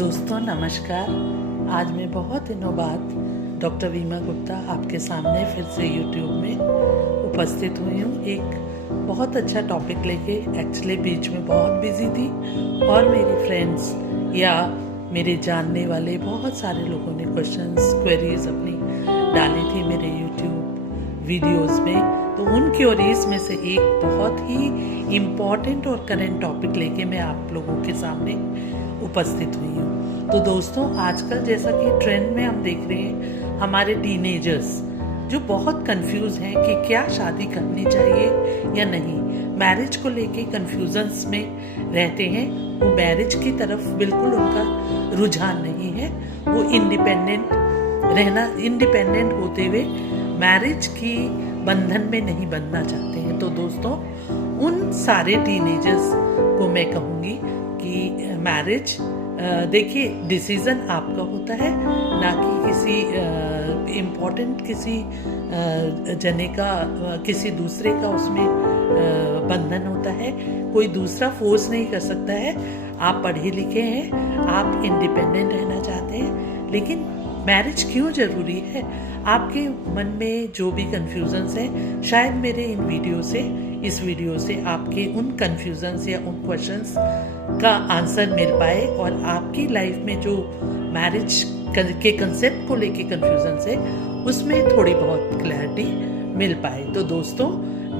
दोस्तों नमस्कार। आज मैं बहुत दिनों बाद डॉक्टर वीमा गुप्ता आपके सामने फिर से यूट्यूब में उपस्थित हुई हूँ। एक बहुत अच्छा टॉपिक लेके। एक्चुअली बीच में बहुत बिजी थी और मेरी फ्रेंड्स या मेरे जानने वाले बहुत सारे लोगों ने क्वेश्चंस क्वेरीज अपनी डाली थी मेरे यूट्यूब वीडियोस में। तो उन क्वेरीज में से एक बहुत ही इम्पॉर्टेंट और करंट टॉपिक लेके मैं आप लोगों के सामने उपस्थित हुई हूँ। तो दोस्तों आजकल जैसा कि ट्रेंड में हम देख रहे हैं, हमारे टीनेजर्स जो बहुत कंफ्यूज हैं कि क्या शादी करनी चाहिए या नहीं, मैरिज को लेके कंफ्यूजन्स में रहते हैं। वो मैरिज की तरफ बिल्कुल उनका रुझान नहीं है। वो इंडिपेंडेंट होते हुए मैरिज की बंधन में नहीं बंधना चाहते हैं। तो दोस्तों उन सारे टीनेजर्स को मैं कहूँगी कि मैरिज देखिए डिसीजन आपका होता है, ना कि किसी इम्पोर्टेंट किसी जने का किसी दूसरे का उसमें बंधन होता है। कोई दूसरा फोर्स नहीं कर सकता है। आप पढ़े लिखे हैं, आप इंडिपेंडेंट रहना चाहते हैं, लेकिन मैरिज क्यों जरूरी है? आपके मन में जो भी कंफ्यूजन्स है, शायद मेरे इस वीडियो से आपके उन कंफ्यूजन्स या उन क्वेश्चंस का आंसर मिल पाए और आपकी लाइफ में जो मैरिज के कंसेप्ट को लेके कंफ्यूजन्स है उसमें थोड़ी बहुत क्लैरिटी मिल पाए। तो दोस्तों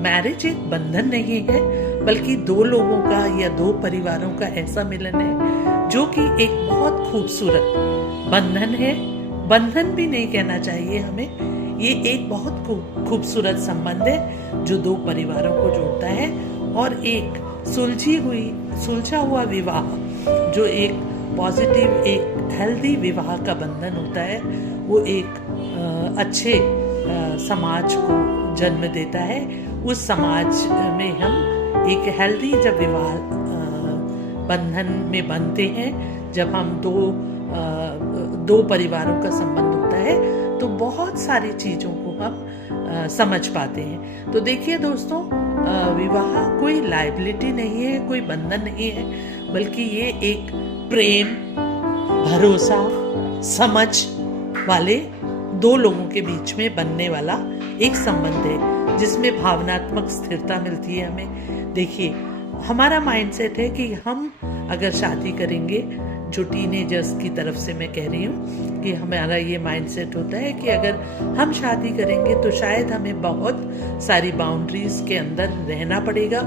मैरिज एक बंधन नहीं है, बल्कि दो लोगों का या दो परिवारों का ऐसा मिलन है जो कि एक बहुत खूबसूरत बंधन है। बंधन भी नहीं कहना चाहिए हमें, ये एक बहुत खूबसूरत संबंध है जो दो परिवारों को जोड़ता है। और एक सुलझा हुआ विवाह जो एक पॉजिटिव, एक हेल्दी विवाह का बंधन होता है, वो एक अच्छे समाज को जन्म देता है। उस समाज में हम एक हेल्दी जब विवाह बंधन में बनते हैं, जब हम दो परिवारों का संबंध होता है, तो बहुत सारी चीजों को हम समझ पाते हैं। तो देखिए दोस्तों, विवाह कोई लायबिलिटी नहीं है, कोई बंधन नहीं है, बल्कि ये एक प्रेम, भरोसा, समझ वाले दो लोगों के बीच में बनने वाला एक संबंध है, जिसमें भावनात्मक स्थिरता मिलती है हमें। देखिए हमारा माइंडसेट है कि हम अगर शादी करेंगे, जो टीनेजर्स की तरफ से मैं कह रही हूँ कि हमारा ये माइंडसेट होता है कि अगर हम शादी करेंगे तो शायद हमें बहुत सारी बाउंड्रीज के अंदर रहना पड़ेगा,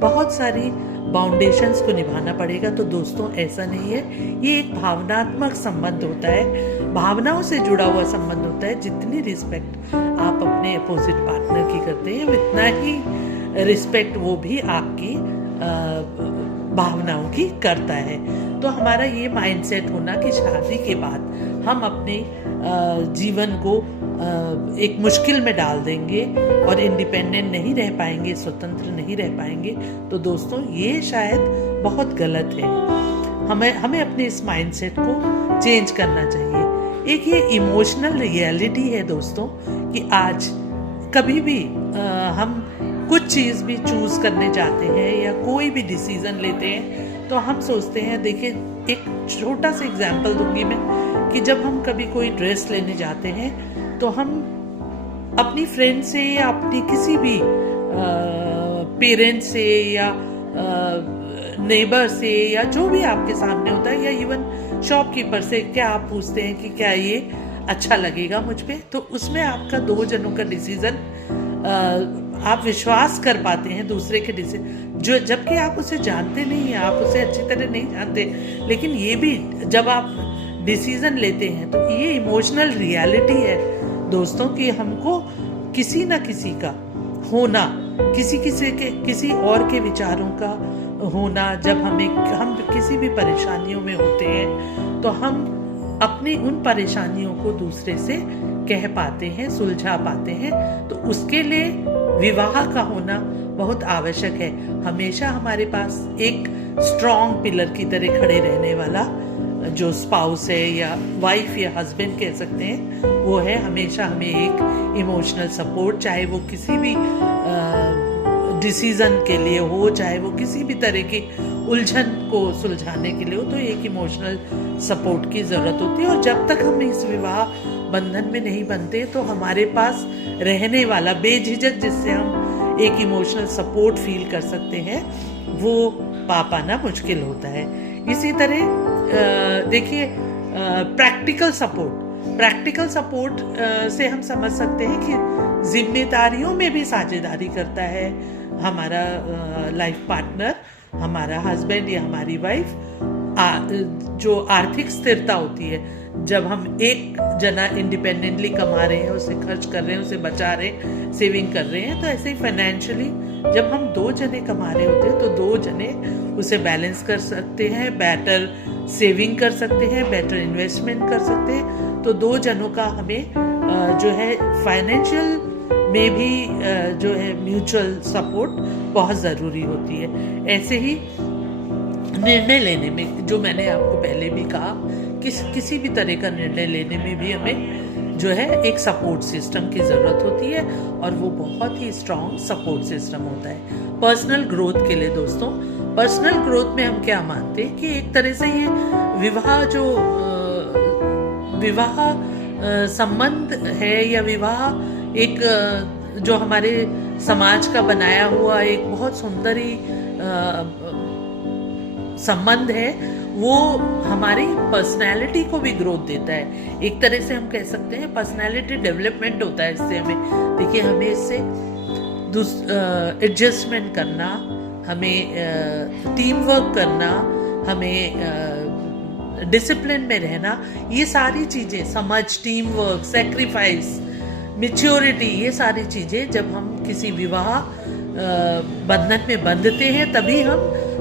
बहुत सारी बाउंडेशंस को निभाना पड़ेगा। तो दोस्तों ऐसा नहीं है, ये एक भावनात्मक संबंध होता है, भावनाओं से जुड़ा हुआ संबंध होता है। जितनी रिस्पेक्ट आप अपने अपोजिट पार्टनर की करते हैं, उतना ही रिस्पेक्ट वो भी आपकी भावनाओं की करता है। तो हमारा ये माइंडसेट होना कि शादी के बाद हम अपने जीवन को एक मुश्किल में डाल देंगे और इंडिपेंडेंट नहीं रह पाएंगे, स्वतंत्र नहीं रह पाएंगे, तो दोस्तों ये शायद बहुत गलत है। हमें अपने इस माइंडसेट को चेंज करना चाहिए। एक ये इमोशनल रियलिटी है दोस्तों कि आज कभी भी हम कुछ चीज़ भी चूज करने जाते हैं या कोई भी डिसीजन लेते हैं, तो हम सोचते हैं, देखिए एक छोटा सा एग्जाम्पल दूंगी मैं, कि जब हम कभी कोई ड्रेस लेने जाते हैं तो हम अपनी फ्रेंड से या अपनी किसी भी पेरेंट से या नेबर से या जो भी आपके सामने होता है, या इवन शॉपकीपर से क्या आप पूछते हैं कि क्या ये अच्छा लगेगा मुझ पे? तो उसमें आपका दो जनों का डिसीजन, आप विश्वास कर पाते हैं दूसरे के डिसीजन, जो जबकि आप उसे जानते नहीं हैं, आप उसे अच्छी तरह नहीं जानते, लेकिन ये भी जब आप डिसीजन लेते हैं तो ये इमोशनल रियलिटी है दोस्तों कि हमको किसी न किसी का होना, किसी और के विचारों का होना, जब हम किसी भी परेशानियों में होते हैं तो हम अपनी उन परेशानियों को दूसरे से कह पाते हैं, सुलझा पाते हैं। तो उसके लिए विवाह का होना बहुत आवश्यक है। हमेशा हमारे पास एक स्ट्रॉन्ग पिलर की तरह खड़े रहने वाला जो स्पाउस है या वाइफ या हस्बैंड कह सकते हैं, वो है हमेशा हमें एक इमोशनल सपोर्ट, चाहे वो किसी भी डिसीजन के लिए हो, चाहे वो किसी भी तरह की उलझन को सुलझाने के लिए हो, तो एक इमोशनल सपोर्ट की ज़रूरत होती है। और जब तक हम इस विवाह बंधन में नहीं बनते तो हमारे पास रहने वाला बेझिझक जिससे हम एक इमोशनल सपोर्ट फील कर सकते हैं वो पा पाना मुश्किल होता है। इसी तरह देखिए प्रैक्टिकल सपोर्ट से हम समझ सकते हैं कि जिम्मेदारियों में भी साझेदारी करता है हमारा लाइफ पार्टनर, हमारा हस्बैंड या हमारी वाइफ। जो आर्थिक स्थिरता होती है, जब हम एक जना इंडिपेंडेंटली कमा रहे हैं, उसे खर्च कर रहे हैं, उसे बचा रहे हैं, सेविंग कर रहे हैं, तो ऐसे ही फाइनेंशियली जब हम 2 जने कमा रहे होते हैं तो 2 जने उसे बैलेंस कर सकते हैं, बेटर सेविंग कर सकते हैं, बेटर इन्वेस्टमेंट कर सकते हैं। तो 2 जनों का हमें जो है फाइनेंशियल में भी जो है म्यूचुअल सपोर्ट बहुत ज़रूरी होती है। ऐसे ही निर्णय लेने में, जो मैंने आपको पहले भी कहा, किसी भी तरह का निर्णय लेने में भी हमें जो है एक सपोर्ट सिस्टम की ज़रूरत होती है, और वो बहुत ही स्ट्रॉन्ग सपोर्ट सिस्टम होता है। पर्सनल ग्रोथ के लिए दोस्तों, पर्सनल ग्रोथ में हम क्या मानते हैं कि एक तरह से ये विवाह संबंध है, या विवाह एक जो हमारे समाज का बनाया हुआ एक बहुत सुंदर ही संबंध है, वो हमारी पर्सनैलिटी को भी ग्रोथ देता है। एक तरह से हम कह सकते हैं पर्सनैलिटी डेवलपमेंट होता है इससे। हमें देखिए, हमें इससे एडजस्टमेंट करना, हमें टीम वर्क करना, हमें डिसिप्लिन में रहना, ये सारी चीज़ें, समझ, टीम वर्क, सेक्रीफाइस, मैच्योरिटी, ये सारी चीज़ें जब हम किसी विवाह बंधन में बंधते हैं तभी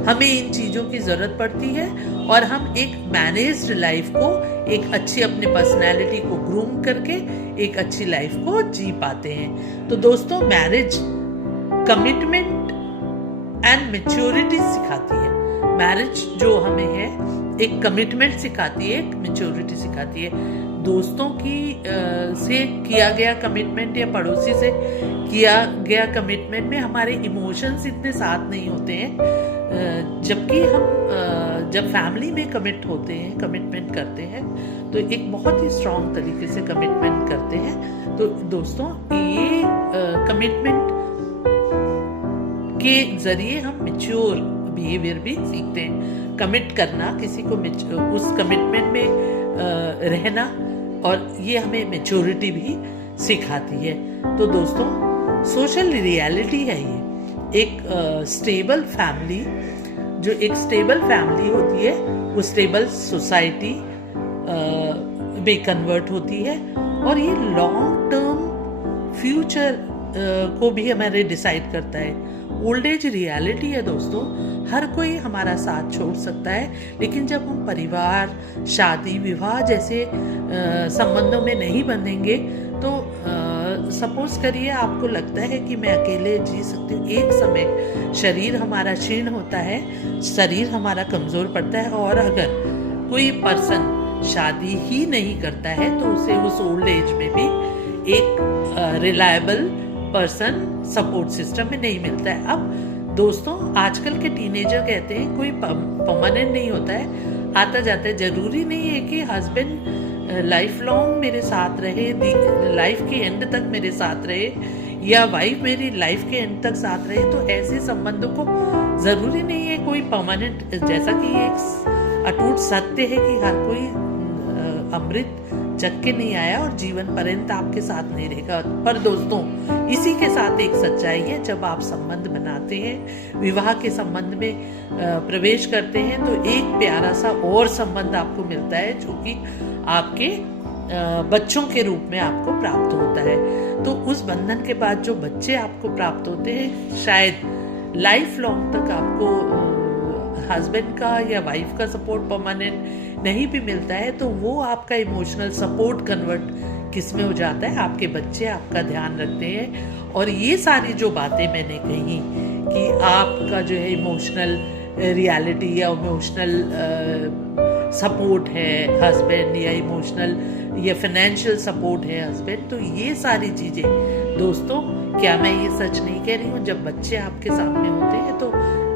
हमें इन चीज़ों की ज़रूरत पड़ती है, और हम एक मैनेज्ड लाइफ को, एक अच्छी अपनी पर्सनैलिटी को ग्रूम करके एक अच्छी लाइफ को जी पाते हैं। तो दोस्तों, मैरिज कमिटमेंट एंड मैच्योरिटी सिखाती है। मैरिज जो हमें है एक कमिटमेंट सिखाती है, एक मैच्योरिटी सिखाती है। दोस्तों की से किया गया कमिटमेंट या पड़ोसी से किया गया कमिटमेंट में हमारे इमोशंस इतने साथ नहीं होते हैं, जबकि हम जब फैमिली में कमिटमेंट करते हैं तो एक बहुत ही स्ट्रॉन्ग तरीके से कमिटमेंट करते हैं। तो दोस्तों, ये कमिटमेंट के जरिए हम मैच्योर बिहेवियर भी सीखते हैं। कमिट करना, किसी को उस कमिटमेंट में रहना, और ये हमें मैच्योरिटी भी सिखाती है। तो दोस्तों, सोशल रियलिटी है ये। एक स्टेबल फैमिली, जो एक स्टेबल फैमिली होती है वो स्टेबल सोसाइटी में कन्वर्ट होती है, और ये लॉन्ग टर्म फ्यूचर को भी हमारे डिसाइड करता है। ओल्ड एज रियलिटी है दोस्तों, हर कोई हमारा साथ छोड़ सकता है, लेकिन जब हम परिवार, शादी, विवाह जैसे संबंधों में नहीं बंधेंगे तो सपोज करिए आपको लगता है कि मैं अकेले जी सकती हूँ। एक समय शरीर हमारा क्षीण होता है, शरीर हमारा कमज़ोर पड़ता है, और अगर कोई पर्सन शादी ही नहीं करता है तो उसे उस ओल्ड एज में भी एक रिलायबल पर्सन सपोर्ट सिस्टम में नहीं मिलता है। अब दोस्तों, आजकल के टीनेजर कहते हैं कोई परमानेंट नहीं होता है, आता जाता है। जरूरी नहीं है कि हस्बैंड लाइफ लॉन्ग मेरे साथ रहे, लाइफ के एंड तक मेरे साथ रहे, या वाइफ मेरी लाइफ के एंड तक साथ रहे। तो ऐसे संबंधों को जरूरी नहीं है कोई परमानेंट, जैसा कि एक अटूट सत्य है कि हर कोई अमृत जग के नहीं आया और जीवन पर्यंत आपके साथ नहीं रहेगा। पर दोस्तों, इसी के साथ एक सच्चाई है, जब आप संबंध बनाते हैं, विवाह के संबंध में प्रवेश करते हैं, तो एक प्यारा सा और संबंध आपको मिलता है जो कि आपके बच्चों के रूप में आपको प्राप्त होता है। तो उस बंधन के बाद जो बच्चे आपको प्राप्त होते हैं, शायद लाइफ लॉन्ग तक आपको हस्बैंड का या वाइफ का सपोर्ट परमानेंट नहीं भी मिलता है, तो वो आपका इमोशनल सपोर्ट कन्वर्ट किस में हो जाता है, आपके बच्चे आपका ध्यान रखते हैं। और ये सारी जो बातें मैंने कही कि आपका जो है इमोशनल रियलिटी या इमोशनल सपोर्ट है हस्बैंड, या इमोशनल या फाइनेंशियल सपोर्ट है हस्बैंड, तो ये सारी चीज़ें दोस्तों, क्या मैं ये सच नहीं कह रही हूँ, जब बच्चे आपके सामने होते हैं तो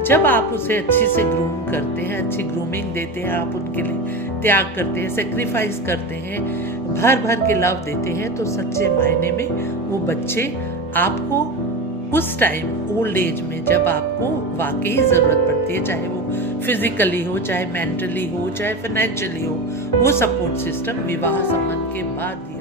जब आप उसे अच्छी से ग्रूम करते हैं, अच्छी ग्रूमिंग देते हैं, आप उनके लिए त्याग करते हैं, सेक्रीफाइस करते हैं, भर भर के लव देते हैं, तो सच्चे मायने में वो बच्चे आपको उस टाइम ओल्ड एज में जब आपको वाकई ज़रूरत पड़ती है, चाहे वो फिजिकली हो, चाहे मेंटली हो, चाहे फाइनेंशियली हो, वो सपोर्ट सिस्टम विवाह संबंध के बाद